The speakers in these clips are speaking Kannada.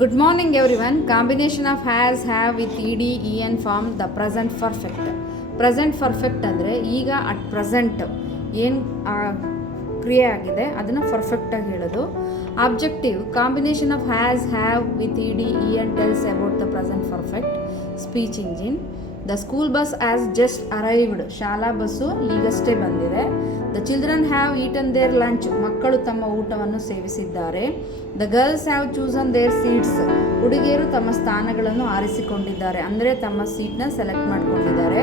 Good morning everyone. Combination of has, have with ed, en form the present perfect. Present perfect ಅಂದರೆ ಈಗ ಅಟ್ ಪ್ರೆಸೆಂಟ್ ಏನು ಕ್ರಿಯೆ ಆಗಿದೆ ಅದನ್ನು ಪರ್ಫೆಕ್ಟಾಗಿ ಹೇಳೋದು. Objective combination of has, have with E D E N tells about the present perfect. Speech engine. The school bus has just arrived, ಶಾಲಾ ಬಸ್ಸು ಈಗಷ್ಟೇ ಬಂದಿದೆ. The children have eaten their lunch, ಮಕ್ಕಳು ತಮ್ಮ ಊಟವನ್ನು ಸೇವಿಸಿದ್ದಾರೆ. The girls have chosen their seats, ಹುಡುಗಿಯರು ತಮ್ಮ ಸ್ಥಾನಗಳನ್ನು ಆರಿಸಿಕೊಂಡಿದ್ದಾರೆ, ಅಂದರೆ ತಮ್ಮ ಸೀಟ್ನ ಸೆಲೆಕ್ಟ್ ಮಾಡ್ಕೊಂಡಿದ್ದಾರೆ.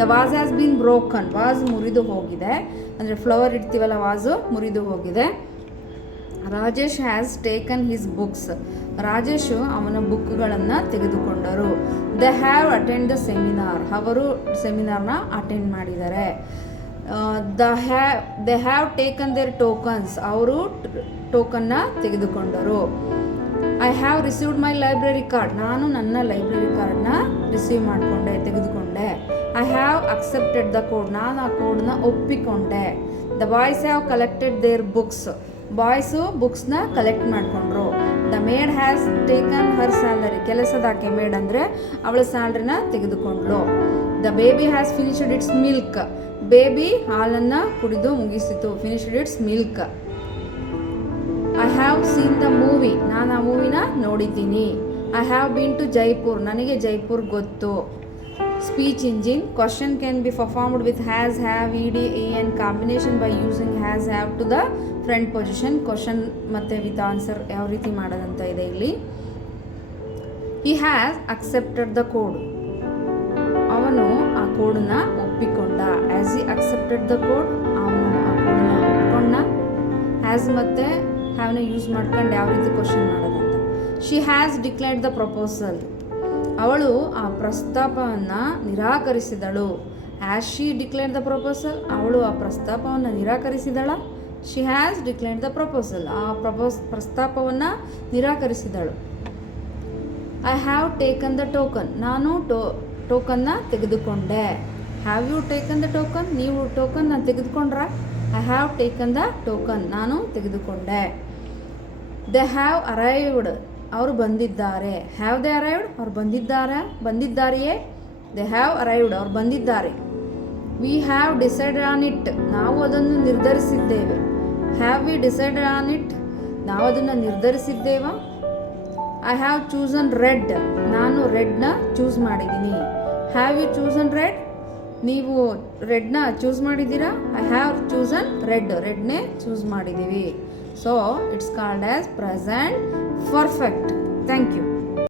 The vase has been broken, vase ಮುರಿದು ಹೋಗಿದೆ, ಅಂದರೆ ಫ್ಲವರ್ ಇಡ್ತೀವಲ್ಲ ವಾಸು ಮುರಿದು ಹೋಗಿದೆ. Rajesh has taken his books, Rajesh ಅವನ ಬುಕ್ಗಳನ್ನು ತೆಗೆದುಕೊಂಡರು. They have attend the seminar, ಅವರು ಸೆಮಿನಾರ್ನ ಅಟೆಂಡ್ ಮಾಡಿದ್ದಾರೆ. They have taken their tokens, ಅವರು ಟೋಕನ್ನ ತೆಗೆದುಕೊಂಡರು. I have received my library card, ನಾನು ನನ್ನ ಲೈಬ್ರರಿ ಕಾರ್ಡ್ನ ರಿಸೀವ್ ಮಾಡಿಕೊಂಡೆ, ತೆಗೆದುಕೊಂಡೆ. I have accepted the code, ನಾನು ಆ ಕೋಡ್ನ ಒಪ್ಪಿಕೊಂಡೆ. The boys have collected their books, boys ಬುಕ್ಸ್ನ ಕಲೆಕ್ಟ್ ಮಾಡಿಕೊಂಡ್ರು. The maid has taken her salary, ಕೆಲಸದಾಕೆ ಮೇಡ್ ಅಂದರೆ ಅವಳ ಸ್ಯಾಲ್ರಿನ ತೆಗೆದುಕೊಂಡ್ಳು. The baby has finished its milk, baby ಹಾಲನ್ನು ಕುಡಿದು ಮುಗಿಸಿತು. Finished its milk. I have seen the movie, ನಾನು ಆ ಮೂವಿನ ನೋಡಿದ್ದೀನಿ. I have been to Jaipur, ನನಗೆ ಜೈಪುರ್ ಗೊತ್ತು. Speech engine. Question can be performed with has, have, E D, E N combination by using has, have to the front position. Question ಮತ್ತು ವಿತ್ ಆನ್ಸರ್ ಯಾವ ರೀತಿ ಮಾಡೋದಂತ ಇದೆ ಇಲ್ಲಿ. He has accepted the code, ಅವನು ಆ ಕೋಡನ್ನ ಒಪ್ಪಿಕೊಂಡ. As he accepted the code, ಅವನು ಆ ಕೋಡನ್ನ ಒಪ್ಕೊಂಡ. ಹ್ಯಾಸ್ ಮತ್ತು ಹ್ಯಾವ್ನ ಯೂಸ್ ಮಾಡ್ಕೊಂಡು ಯಾವ ರೀತಿ ಕ್ವಶನ್ ಮಾಡೋದಂತ. She has declared the proposal, ಅವಳು ಆ ಪ್ರಸ್ತಾಪವನ್ನು ನಿರಾಕರಿಸಿದಳು. Has she declared the proposal, ಅವಳು ಆ ಪ್ರಸ್ತಾಪವನ್ನು ನಿರಾಕರಿಸಿದಳ. She has declared the proposal, ಆ ಪ್ರಸ್ತಾಪವನ್ನು ನಿರಾಕರಿಸಿದಳು. I have taken the token, ನಾನು ಟೋಕನ್ನ ತೆಗೆದುಕೊಂಡೆ. Have you taken the token, ನೀವು ಟೋಕನ್ನ ತೆಗೆದುಕೊಂಡ್ರ. I have taken the token, ನಾನು ತೆಗೆದುಕೊಂಡೆ. ದೆ ಹ್ಯಾವ್ ಅರೈವ್ಡ್, ಅವರು ಬಂದಿದ್ದಾರೆ. ಹ್ಯಾವ್ ದೆ ಅರೈವ್ಡ್, ಅವ್ರು ಬಂದಿದ್ದಾರೆಯೇ. ದೆ ಹ್ಯಾವ್ ಅರೈವ್ಡ್, ಅವ್ರು ಬಂದಿದ್ದಾರೆ. We have decided on it, ನಾವು ಅದನ್ನು ನಿರ್ಧರಿಸಿದ್ದೇವೆ. Have we decided on it, ನಾವು ಅದನ್ನು ನಿರ್ಧರಿಸಿದ್ದೇವ. ಐ ಹ್ಯಾವ್ ಚೂಸನ್ ರೆಡ್, ನಾನು ರೆಡ್ನ ಚೂಸ್ ಮಾಡಿದ್ದೀನಿ. ಹ್ಯಾವ್ ಯು ಚೂಸನ್ ರೆಡ್, ನೀವು ರೆಡ್ನ ಚೂಸ್ ಮಾಡಿದ್ದೀರಾ. ಐ ಹ್ಯಾವ್ ಚೂಸನ್ ರೆಡ್, ರೆಡ್ನೇ ಚೂಸ್ ಮಾಡಿದ್ದೀವಿ. So it's called as present perfect. Thank you.